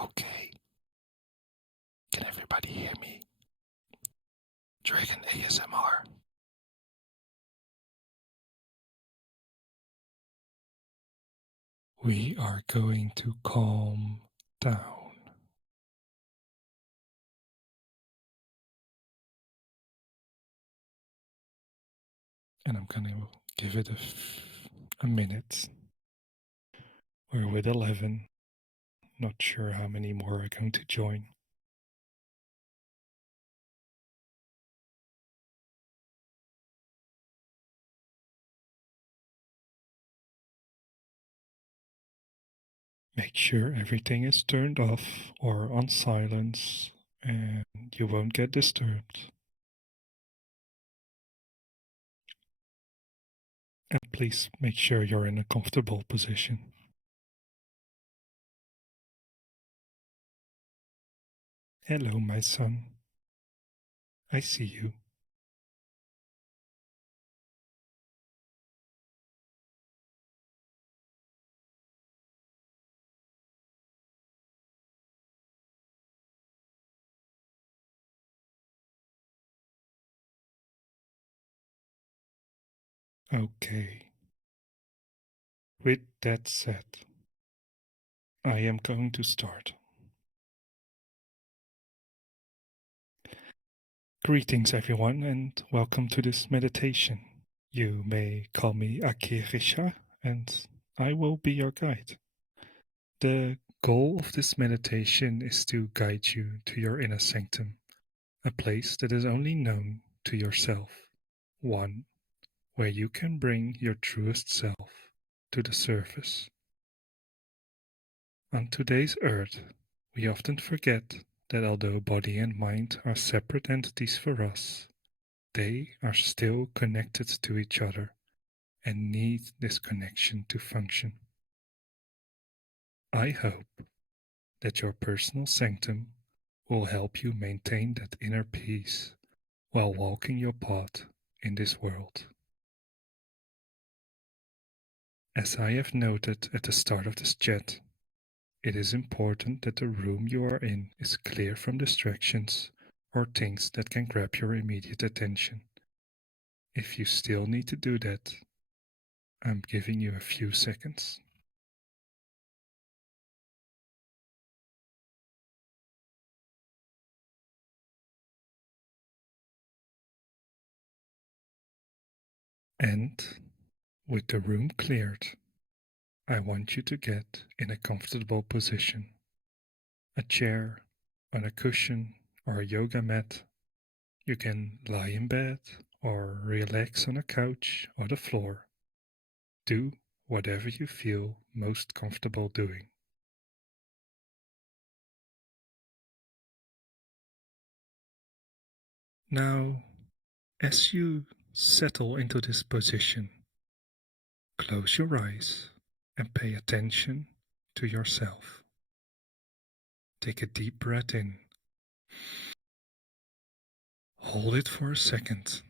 Okay, can everybody hear me? Dragon ASMR. We are going to calm down. And I'm going to give it a minute. We're with 11. Not sure how many more are going to join. Make sure everything is turned off or on silence and you won't get disturbed. And please make sure you're in a comfortable position. Hello, my son. I see you. Okay. With that said, I am going to start. Greetings, everyone, and welcome to this meditation. You may call me Akirisha, and I will be your guide. The goal of this meditation is to guide you to your inner sanctum, a place that is only known to yourself, one where you can bring your truest self to the surface. On today's earth, we often forget that although body and mind are separate entities for us, they are still connected to each other and need this connection to function. I hope that your personal sanctum will help you maintain that inner peace while walking your path in this world. As I have noted at the start of this chat, it is important that the room you are in is clear from distractions or things that can grab your immediate attention. If you still need to do that, I'm giving you a few seconds. And with the room cleared, I want you to get in a comfortable position. A chair, on a cushion, or a yoga mat. You can lie in bed or relax on a couch or the floor. Do whatever you feel most comfortable doing. Now, as you settle into this position, close your eyes and pay attention to yourself. Take a deep breath in. Hold it for a second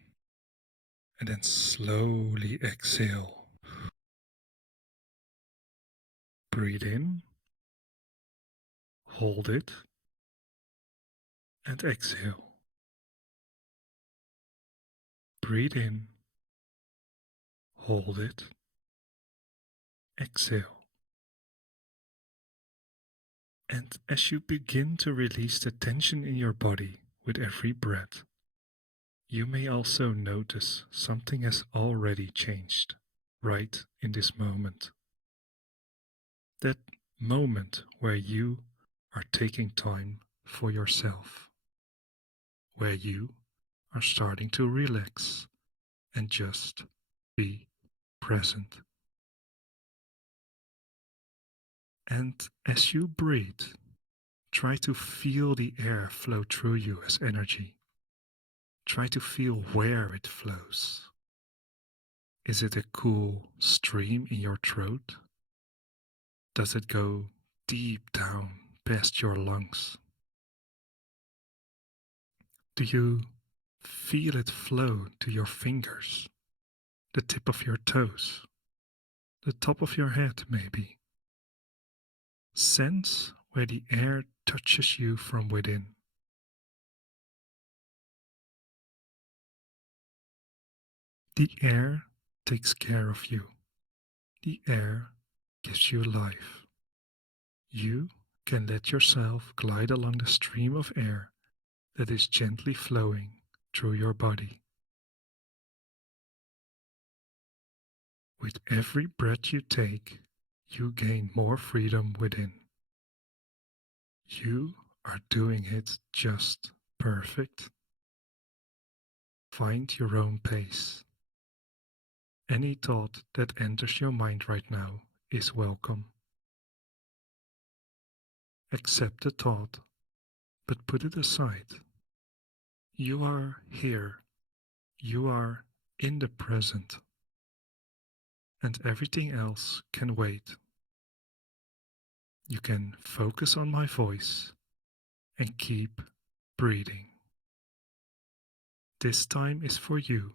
and then slowly exhale. Breathe in, hold it, and exhale. Breathe in, hold it, exhale. And as you begin to release the tension in your body with every breath, you may also notice something has already changed right in this moment. That moment where you are taking time for yourself, where you are starting to relax and just be present. And as you breathe, try to feel the air flow through you as energy. Try to feel where it flows. Is it a cool stream in your throat? Does it go deep down past your lungs? Do you feel it flow to your fingers, the tip of your toes, the top of your head maybe? Sense where the air touches you from within. The air takes care of you. The air gives you life. You can let yourself glide along the stream of air that is gently flowing through your body. With every breath you take, you gain more freedom within. You are doing it just perfect. Find your own pace. Any thought that enters your mind right now is welcome. Accept the thought, but put it aside. You are here. You are in the present. And everything else can wait. You can focus on my voice and keep breathing. This time is for you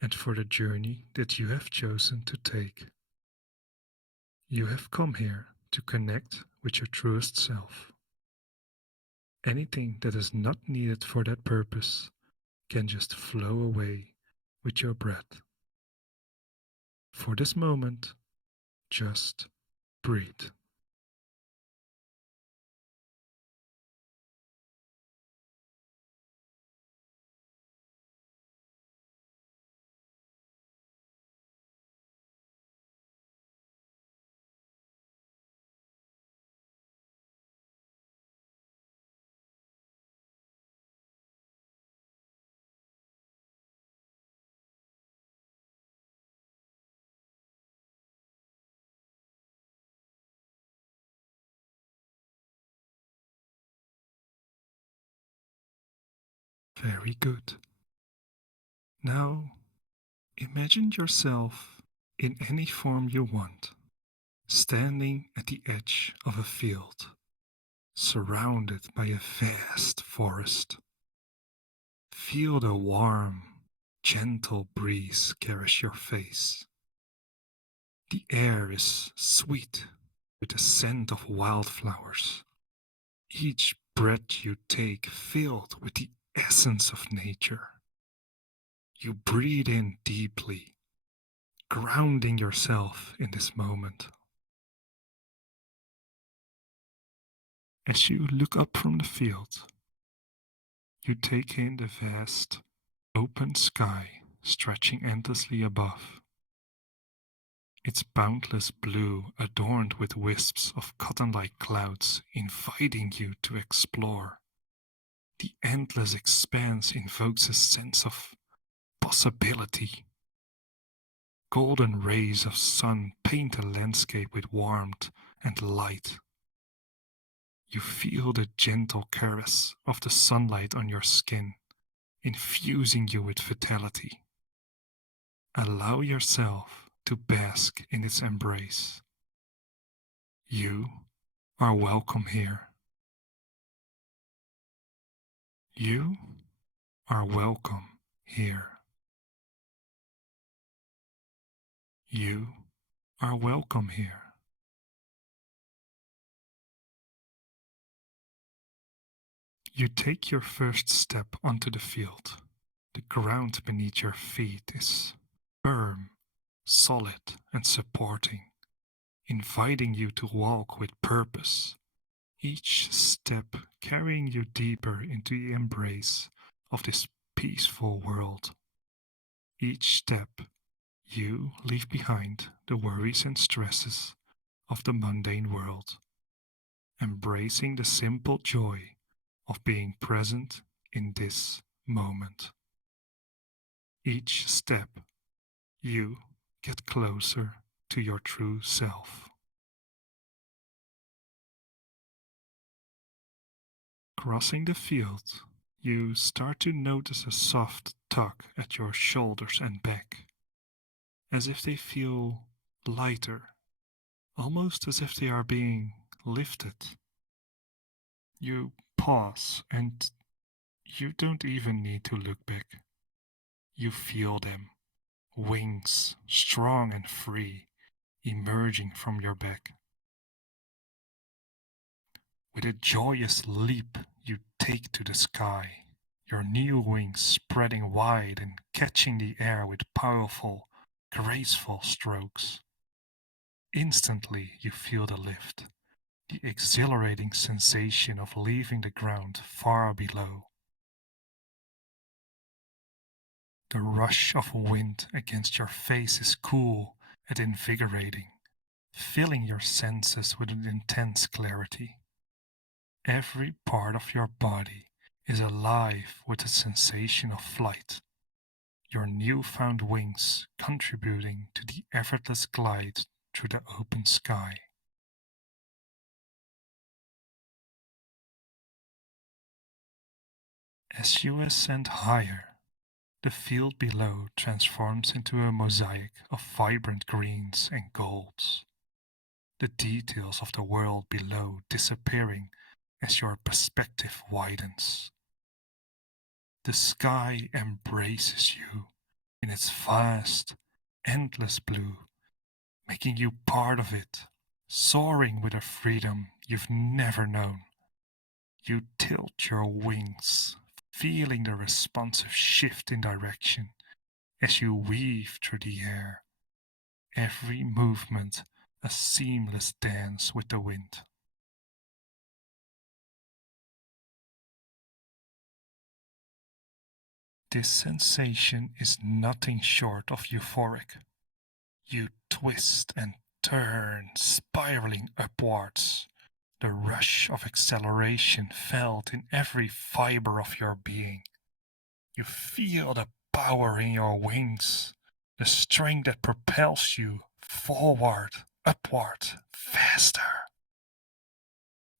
and for the journey that you have chosen to take. You have come here to connect with your truest self. Anything that is not needed for that purpose can just flow away with your breath. For this moment, just breathe. Very good. Now, imagine yourself in any form you want, standing at the edge of a field, surrounded by a vast forest. Feel the warm, gentle breeze caress your face. The air is sweet with the scent of wildflowers. Each breath you take filled with the essence of nature. You breathe in deeply, grounding yourself in this moment. As you look up from the field, you take in the vast, open sky stretching endlessly above. Its boundless blue adorned with wisps of cotton-like clouds inviting you to explore. The endless expanse invokes a sense of possibility. Golden rays of sun paint the landscape with warmth and light. You feel the gentle caress of the sunlight on your skin, infusing you with vitality. Allow yourself to bask in its embrace. You are welcome here. You are welcome here. You are welcome here. You take your first step onto the field. The ground beneath your feet is firm, solid, and supporting, inviting you to walk with purpose, each step carrying you deeper into the embrace of this peaceful world. Each step, you leave behind the worries and stresses of the mundane world, embracing the simple joy of being present in this moment. Each step, you get closer to your true self. Crossing the field, you start to notice a soft tug at your shoulders and back, as if they feel lighter, almost as if they are being lifted. You pause and you don't even need to look back. You feel them, wings strong and free, emerging from your back. With a joyous leap, you take to the sky, your new wings spreading wide and catching the air with powerful, graceful strokes. Instantly, you feel the lift, the exhilarating sensation of leaving the ground far below. The rush of wind against your face is cool and invigorating, filling your senses with an intense clarity. Every part of your body is alive with the sensation of flight, your newfound wings contributing to the effortless glide through the open sky. As you ascend higher, the field below transforms into a mosaic of vibrant greens and golds, the details of the world below disappearing as your perspective widens. The sky embraces you in its vast, endless blue, making you part of it, soaring with a freedom you've never known. You tilt your wings, feeling the responsive shift in direction as you weave through the air, every movement a seamless dance with the wind. This sensation is nothing short of euphoric. You twist and turn, spiraling upwards, the rush of acceleration felt in every fiber of your being. You feel the power in your wings, the strength that propels you forward, upward, faster.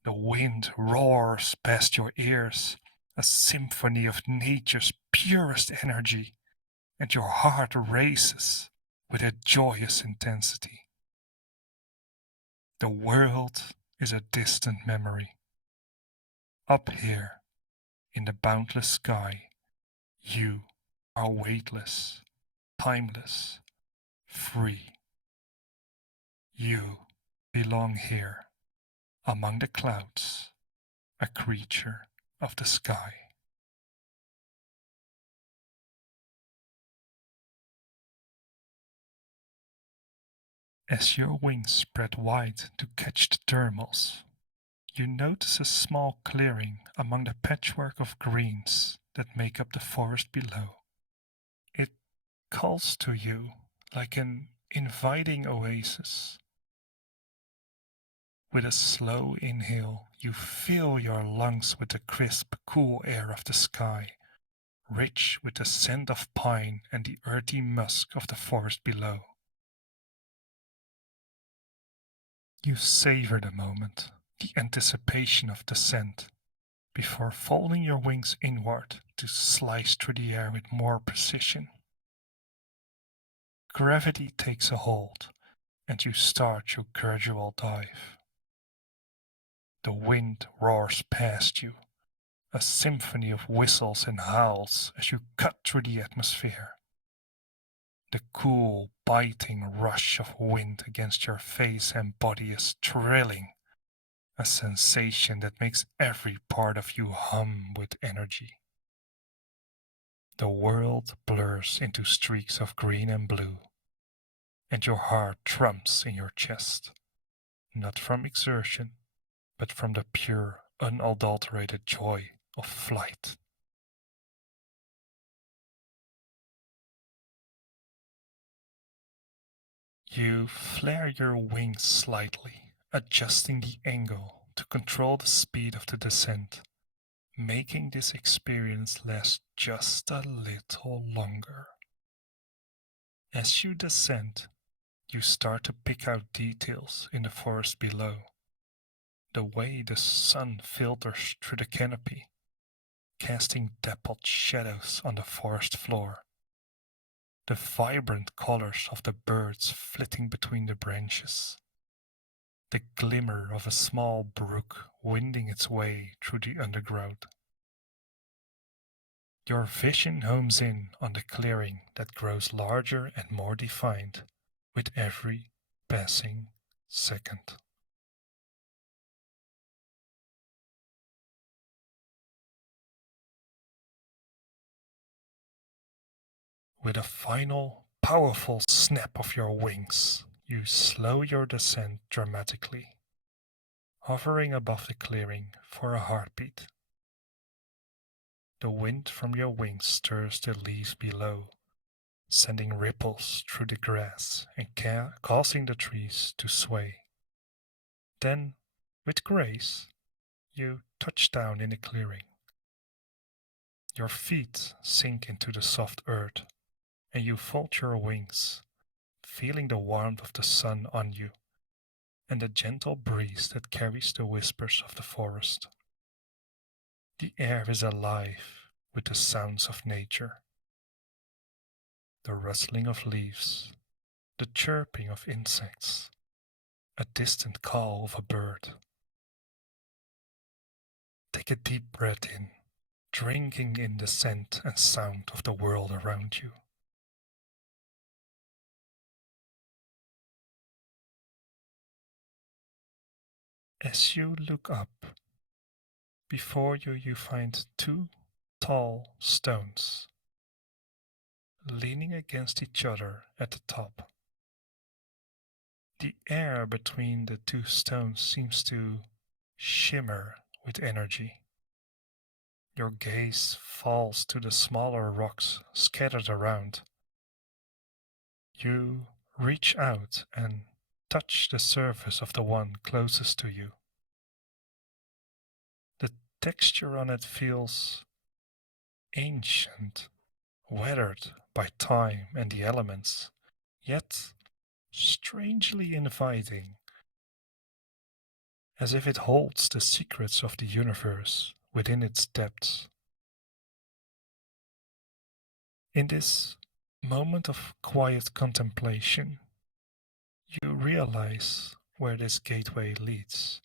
The wind roars past your ears, a symphony of nature's purest energy, and your heart races with a joyous intensity. The world is a distant memory. Up here, in the boundless sky, you are weightless, timeless, free. You belong here, among the clouds, a creature of the sky. As your wings spread wide to catch the thermals, you notice a small clearing among the patchwork of greens that make up the forest below. It calls to you like an inviting oasis. With a slow inhale, you fill your lungs with the crisp, cool air of the sky, rich with the scent of pine and the earthy musk of the forest below. You savor the moment, the anticipation of descent, before folding your wings inward to slice through the air with more precision. Gravity takes a hold, and you start your gradual dive. The wind roars past you, a symphony of whistles and howls as you cut through the atmosphere. The cool, biting rush of wind against your face and body is thrilling, a sensation that makes every part of you hum with energy. The world blurs into streaks of green and blue, and your heart thrums in your chest, not from exertion, but from the pure, unadulterated joy of flight. You flare your wings slightly, adjusting the angle to control the speed of the descent, making this experience last just a little longer. As you descend, you start to pick out details in the forest below. The way the sun filters through the canopy, casting dappled shadows on the forest floor. The vibrant colors of the birds flitting between the branches. The glimmer of a small brook winding its way through the undergrowth. Your vision homes in on the clearing that grows larger and more defined with every passing second. With a final, powerful snap of your wings, you slow your descent dramatically, hovering above the clearing for a heartbeat. The wind from your wings stirs the leaves below, sending ripples through the grass and causing the trees to sway. Then, with grace, you touch down in the clearing. Your feet sink into the soft earth, and you fold your wings, feeling the warmth of the sun on you and the gentle breeze that carries the whispers of the forest. The air is alive with the sounds of nature, the rustling of leaves, the chirping of insects, a distant call of a bird. Take a deep breath in, drinking in the scent and sound of the world around you. As you look up, before you find two tall stones leaning against each other at the top. The air between the two stones seems to shimmer with energy. Your gaze falls to the smaller rocks scattered around. You reach out and touch the surface of the one closest to you. The texture on it feels ancient, weathered by time and the elements, yet strangely inviting, as if it holds the secrets of the universe within its depths. In this moment of quiet contemplation, you realize where this gateway leads.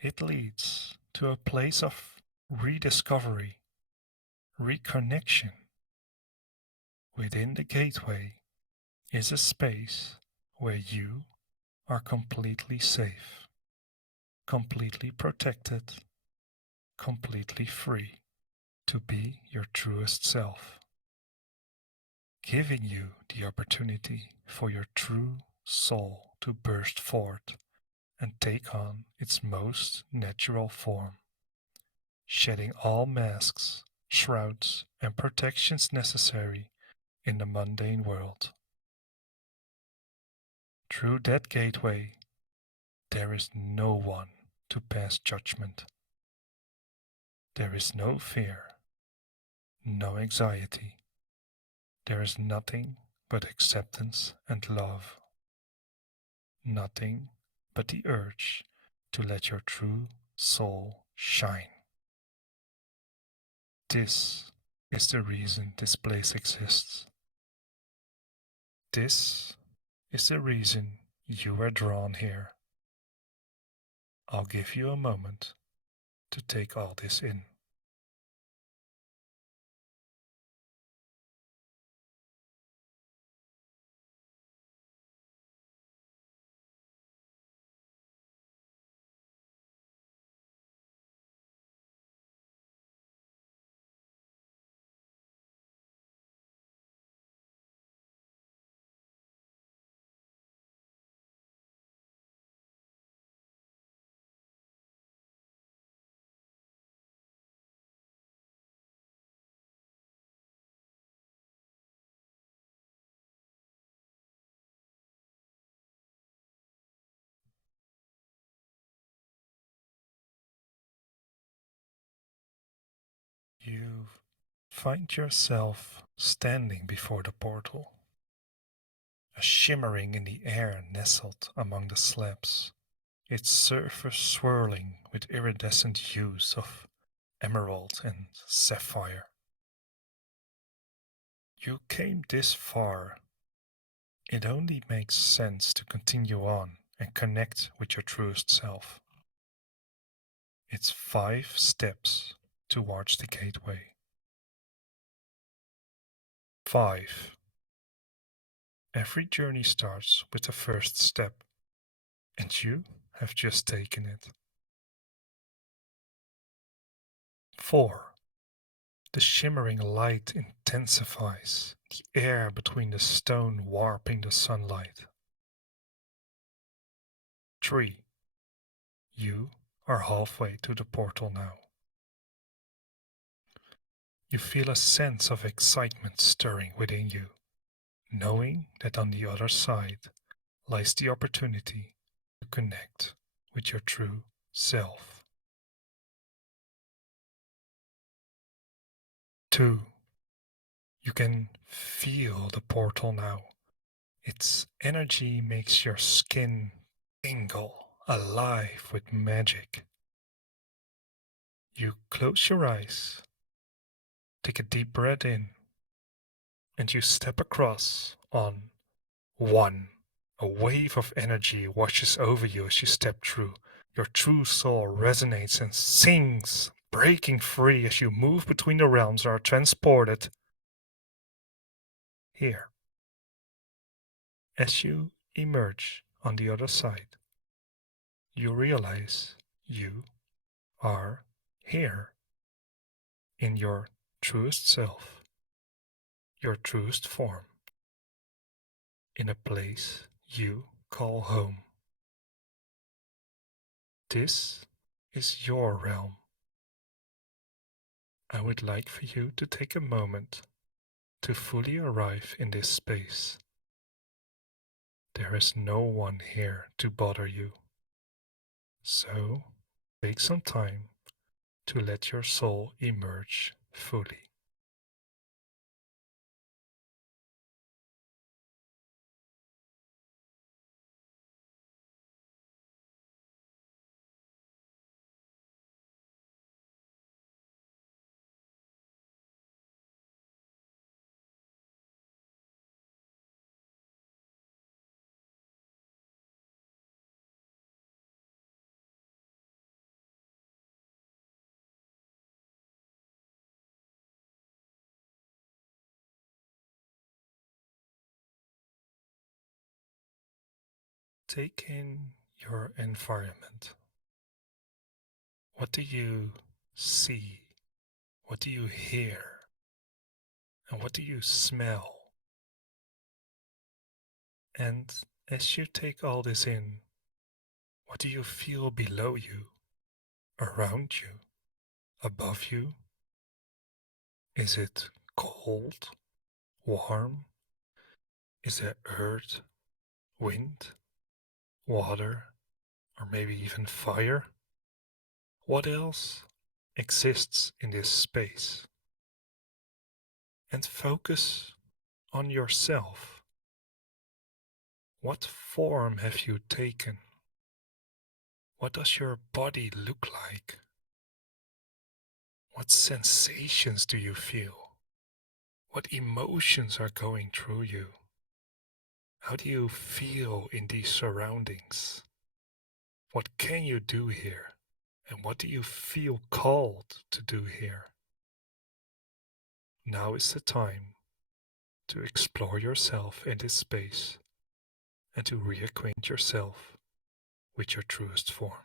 It leads to a place of rediscovery, reconnection. Within the gateway is a space where you are completely safe, completely protected, completely free to be your truest self, giving you the opportunity for your true soul to burst forth and take on its most natural form, shedding all masks, shrouds, and protections necessary in the mundane world. Through that gateway, there is no one to pass judgment. There is no fear, no anxiety. There is nothing but acceptance and love. Nothing but the urge to let your true soul shine. This is the reason this place exists. This is the reason you were drawn here. I'll give you a moment to take all this in. You find yourself standing before the portal, a shimmering in the air nestled among the slabs, its surface swirling with iridescent hues of emerald and sapphire. You came this far. It only makes sense to continue on and connect with your truest self. It's 5 steps towards the gateway. 5. Every journey starts with the first step, and you have just taken it. 4. The shimmering light intensifies, the air between the stone warping the sunlight. 3. You are halfway to the portal now. You feel a sense of excitement stirring within you, knowing that on the other side lies the opportunity to connect with your true self. 2. You can feel the portal now. Its energy makes your skin tingle, alive with magic. You close your eyes, take a deep breath in, and you step across on 1. A wave of energy washes over you as you step through. Your true soul resonates and sings, breaking free as you move between the realms or are transported here. As you emerge on the other side, you realize you are here in your truest self, your truest form, in a place you call home. This is your realm. I would like for you to take a moment to fully arrive in this space. There is no one here to bother you. So, take some time to let your soul emerge fully. Take in your environment. What do you see? What do you hear? And what do you smell? And as you take all this in, what do you feel below you, around you, above you? Is it cold, warm? Is there earth, wind, water, or maybe even fire? What else exists in this space? And focus on yourself. What form have you taken? What does your body look like? What sensations do you feel? What emotions are going through you? How do you feel in these surroundings? What can you do here? And what do you feel called to do here? Now is the time to explore yourself in this space and to reacquaint yourself with your truest form.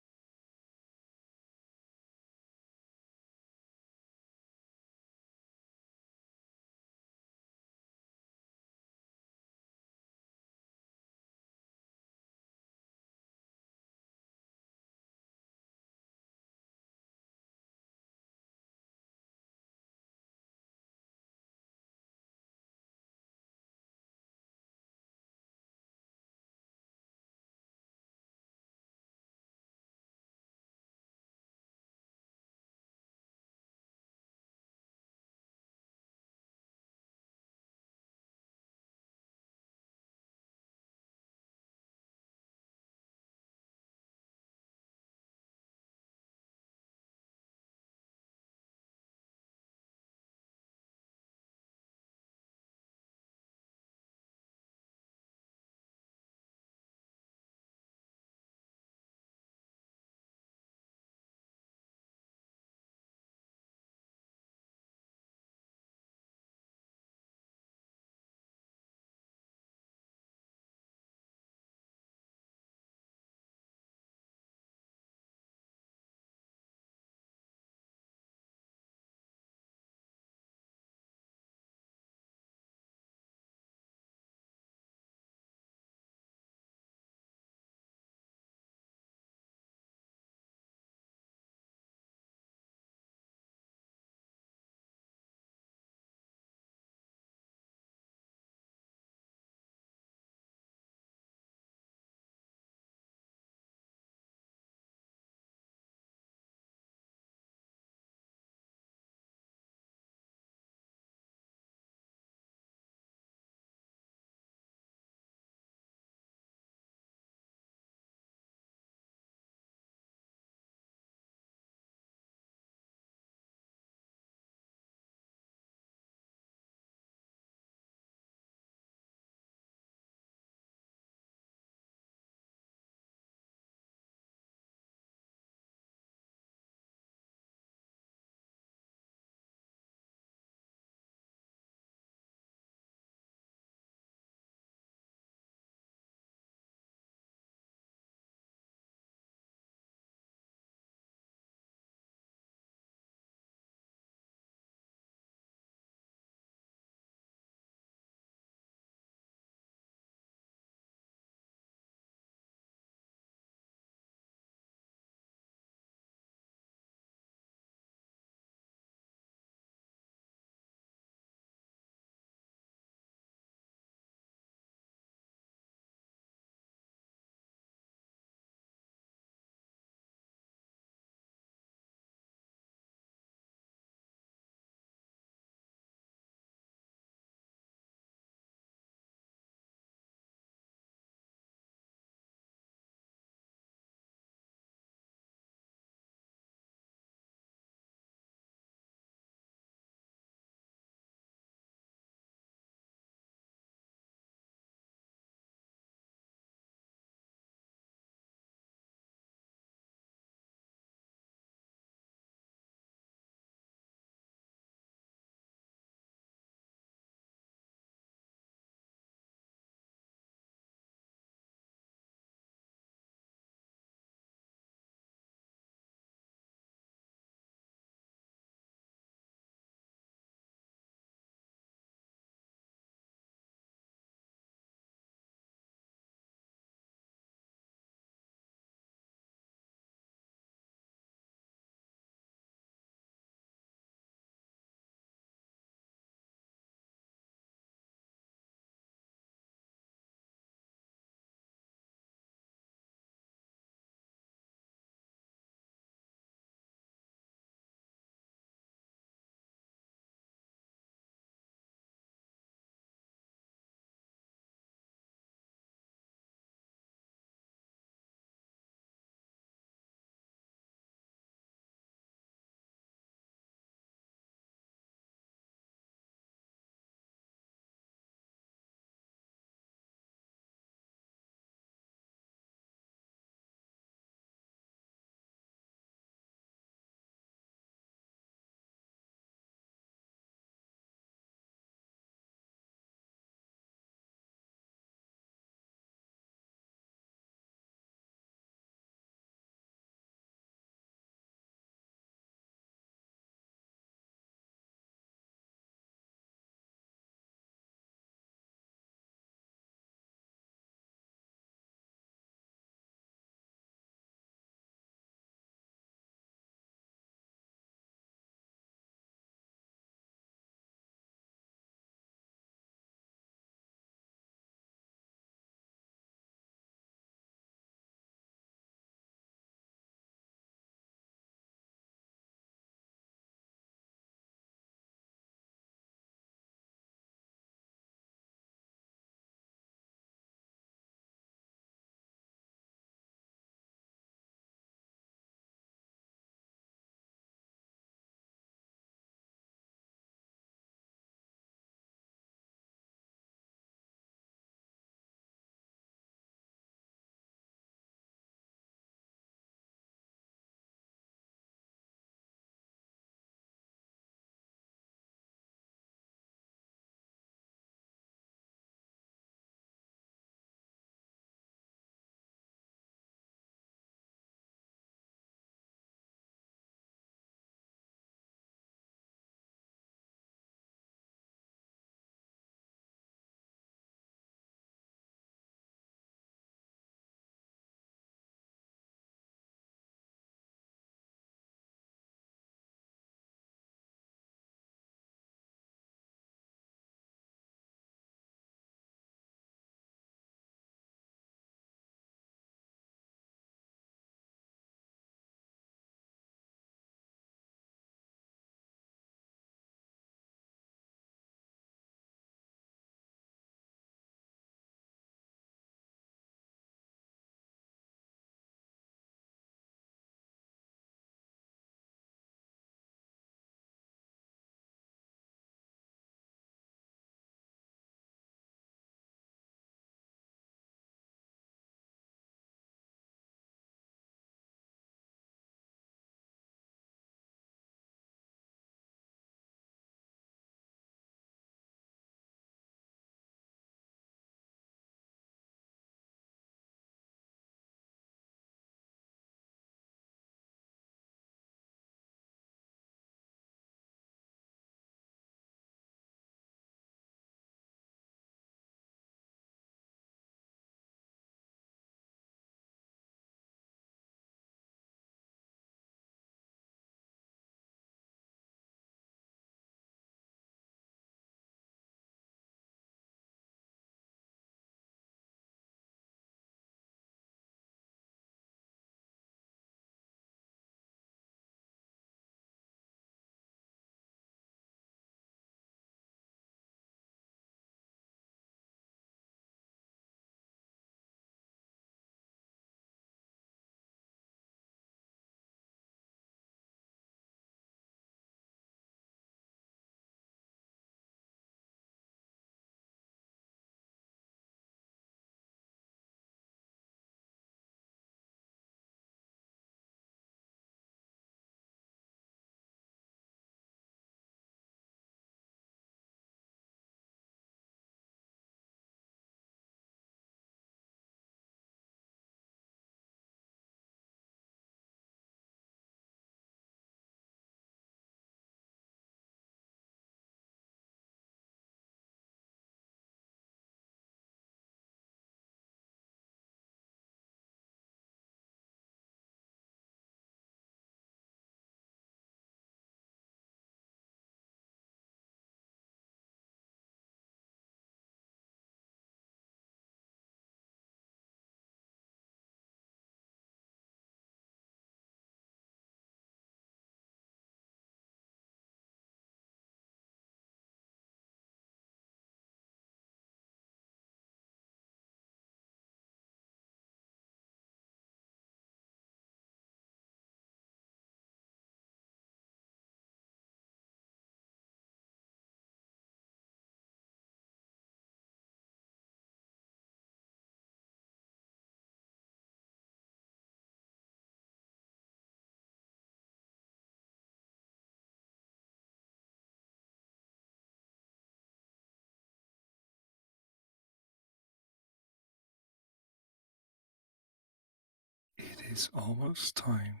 is almost time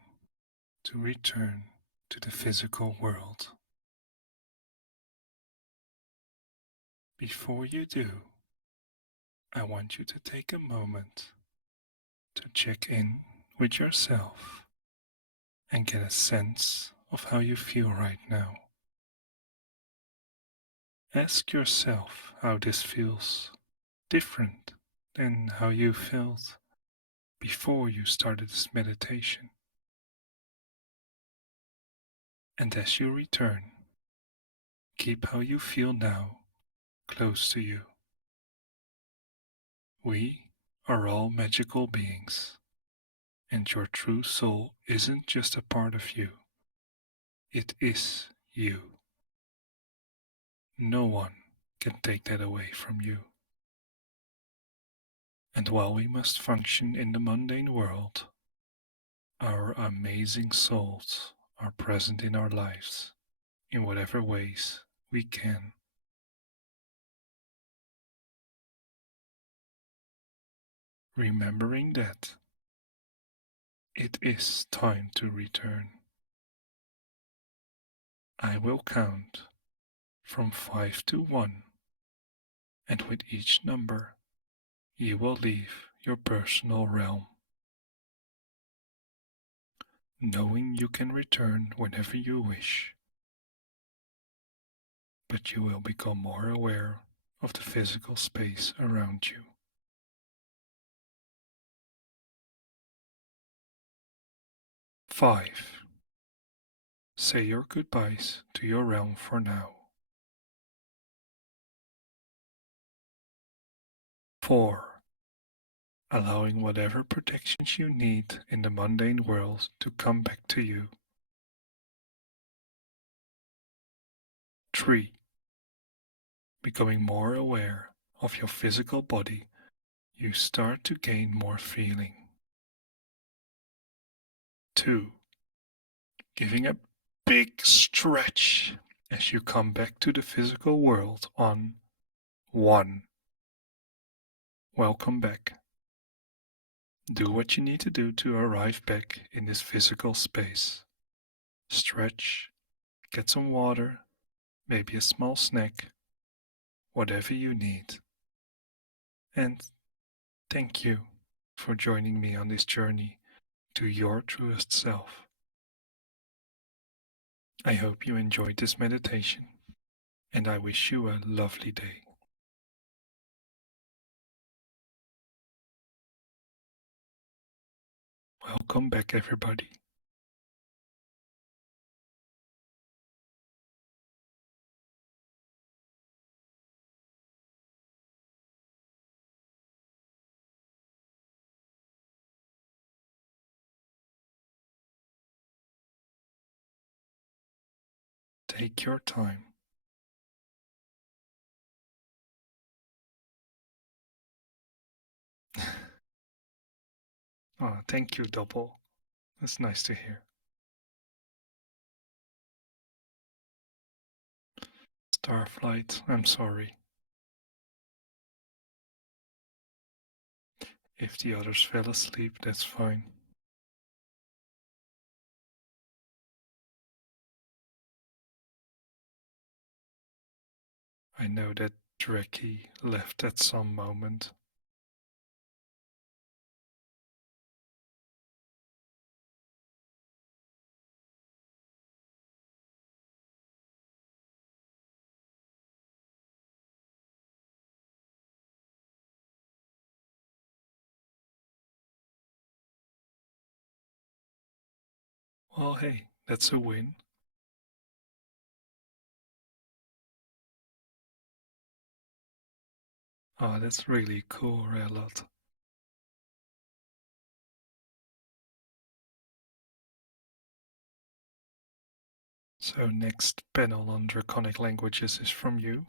to return to the physical world. Before you do, I want you to take a moment to check in with yourself and get a sense of how you feel right now. Ask yourself how this feels different than how you felt before you started this meditation. And as you return, keep how you feel now close to you. We are all magical beings, and your true soul isn't just a part of you, it is you. No one can take that away from you. And while we must function in the mundane world, our amazing souls are present in our lives in whatever ways we can. Remembering that it is time to return. I will count from 5 to 1, and with each number, you will leave your personal realm, knowing you can return whenever you wish. But you will become more aware of the physical space around you. 5. Say your goodbyes to your realm for now. 4. Allowing whatever protections you need in the mundane world to come back to you. 3. Becoming more aware of your physical body, you start to gain more feeling. 2. Giving a big stretch as you come back to the physical world on 1. Welcome back. Do what you need to do to arrive back in this physical space. Stretch, get some water, maybe a small snack, whatever you need. And thank you for joining me on this journey to your truest self. I hope you enjoyed this meditation, and I wish you a lovely day. Welcome back, everybody. Take your time. Oh, thank you, Double. That's nice to hear. Starflight, I'm sorry. If the others fell asleep, that's fine. I know that Dreki left at some moment. Well, hey, that's a win. Oh, that's really cool, Raylot. So next panel on Draconic languages is from you.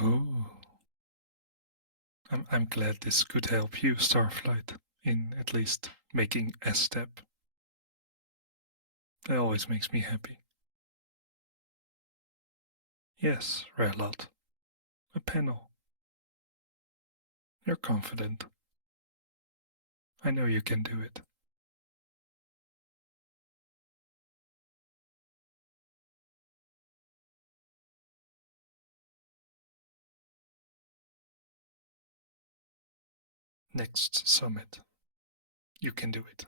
Oh, I'm glad this could help you, Starflight, in at least making a step. That always makes me happy. Yes, Raylat. A panel. You're confident. I know you can do it. Next summit. You can do it.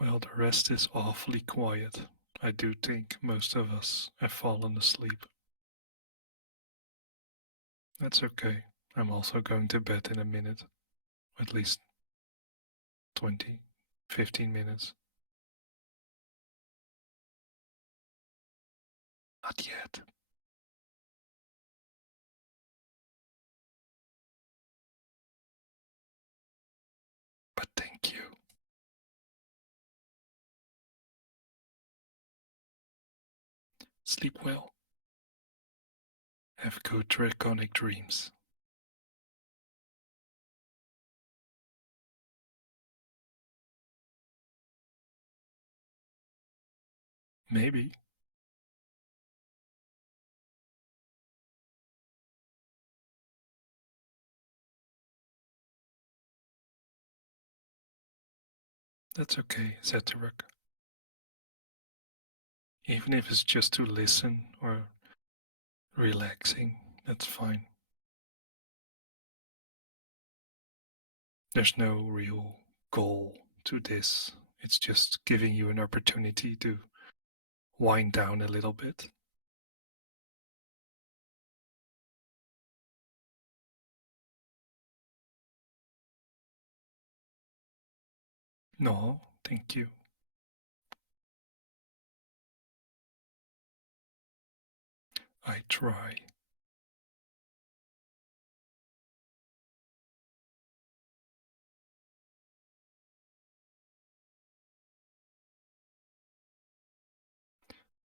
Well, the rest is awfully quiet. I do think most of us have fallen asleep. That's okay. I'm also going to bed in a minute. At least 20, 15 minutes. Not yet. But thank you. Sleep well. Have good draconic dreams. Maybe. That's okay, Zeterak. Even if it's just to listen or relaxing, that's fine. There's no real goal to this. It's just giving you an opportunity to wind down a little bit. No, thank you. I try.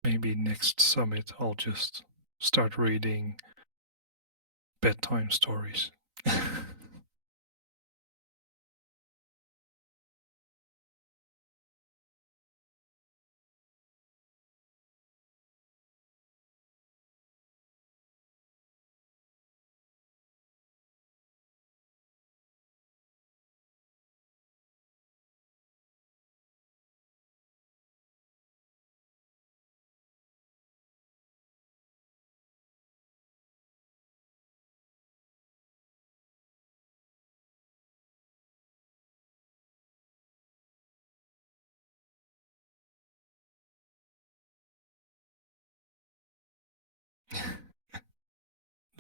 Maybe next summit I'll just start reading bedtime stories.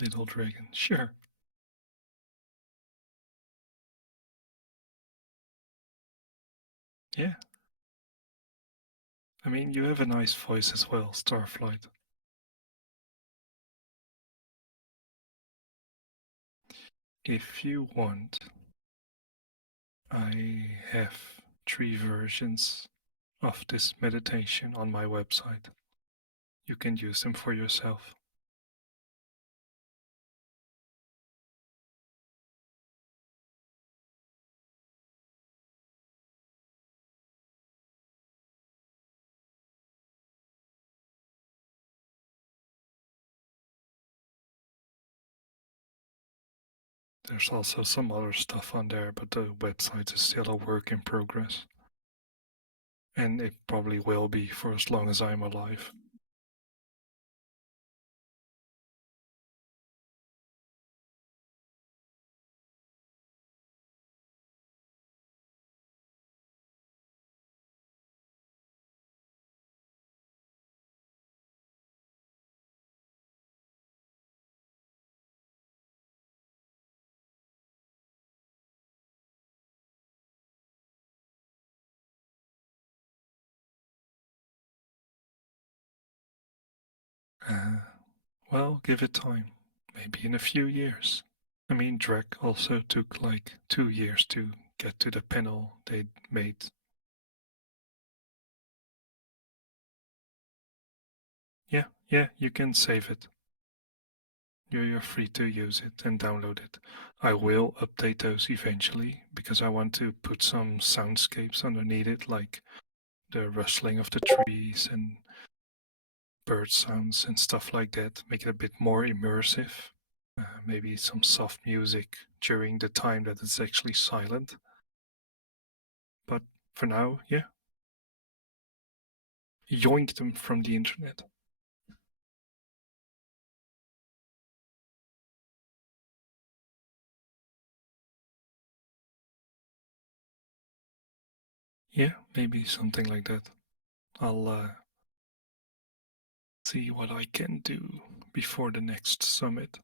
Little dragon, sure. Yeah. I mean, you have a nice voice as well, Starflight. If you want, I have 3 versions of this meditation on my website. You can use them for yourself. There's also some other stuff on there, but the website is still a work in progress. And it probably will be for as long as I'm alive. Uh, well, give it time. maybe in a few years. I mean, Drac also took like 2 years to get to the panel they made. Yeah, you can save it. You're free to use it and download it. I will update those eventually because I want to put some soundscapes underneath it, like the rustling of the trees and bird sounds and stuff like that. Make it a bit more immersive. Maybe some soft music during the time that it's actually silent. But for now, yeah, yoink them from the internet. Yeah, maybe something like that. I'll see what I can do before the next summit.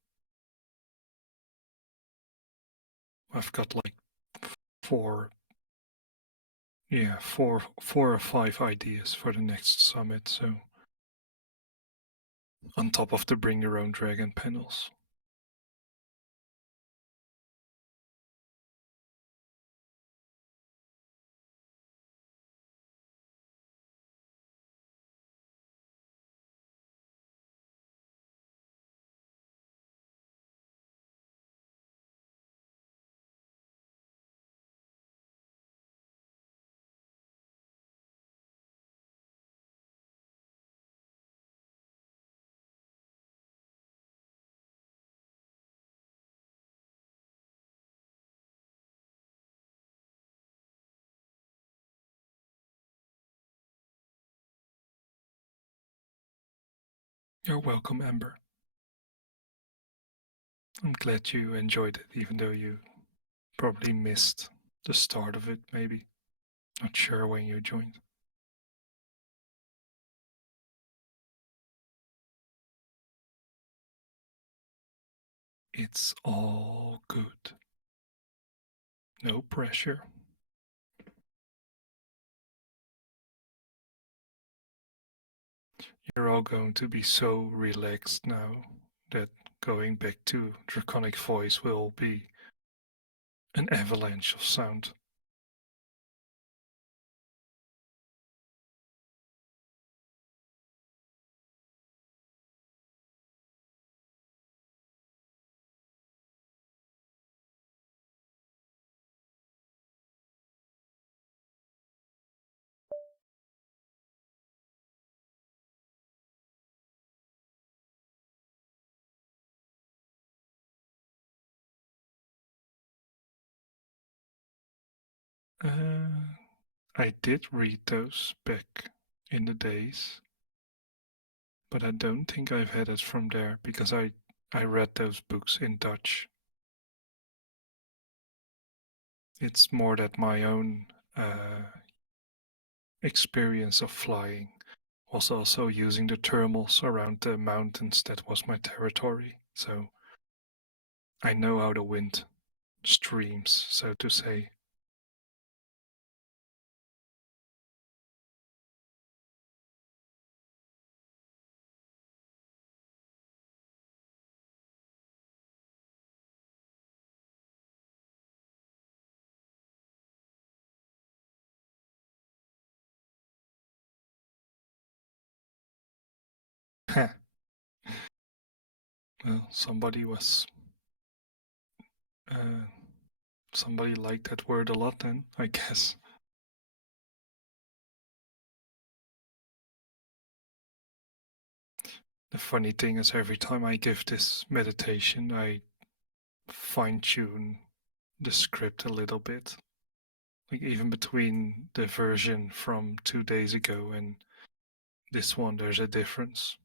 I've got like four, yeah, four or five ideas for the next summit. So on top of the bring your own dragon panels. You're welcome, Amber. I'm glad you enjoyed it, even though you probably missed the start of it, maybe. Not sure when you joined. It's all good. No pressure. You're all going to be so relaxed now that going back to Draconic voice will be an avalanche of sound. I did read those back in the days, but I don't think I've had it from there because I read those books in Dutch. It's more that my own experience of flying was also using the thermals around the mountains that was my territory. So I know how the wind streams, so to say. Well, uh, somebody liked that word a lot then, I guess. The funny thing is, every time I give this meditation, I fine tune the script a little bit. Like, even between the version from 2 days ago and this one, there's a difference.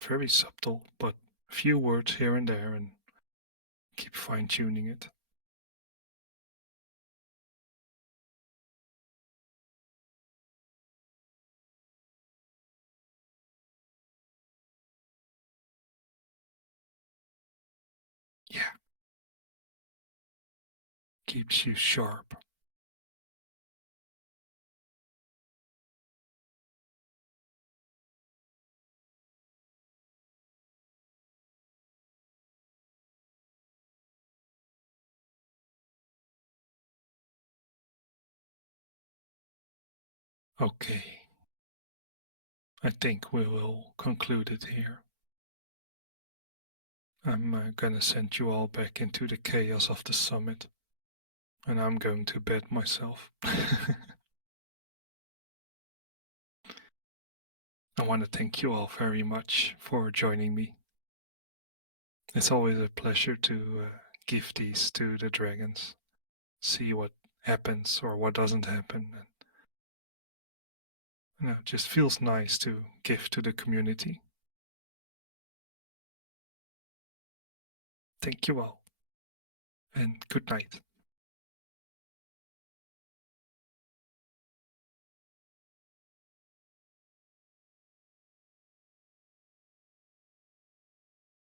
Very subtle, but a few words here and there, and keep fine tuning it. Yeah, keeps you sharp. Okay, I think we will conclude it here. I'm gonna send you all back into the chaos of the summit, and I'm going to bed myself. I want to thank you all very much for joining me. It's always a pleasure to give these to the dragons, see what happens or what doesn't happen, and it just feels nice to give to the community. Thank you all, and good night.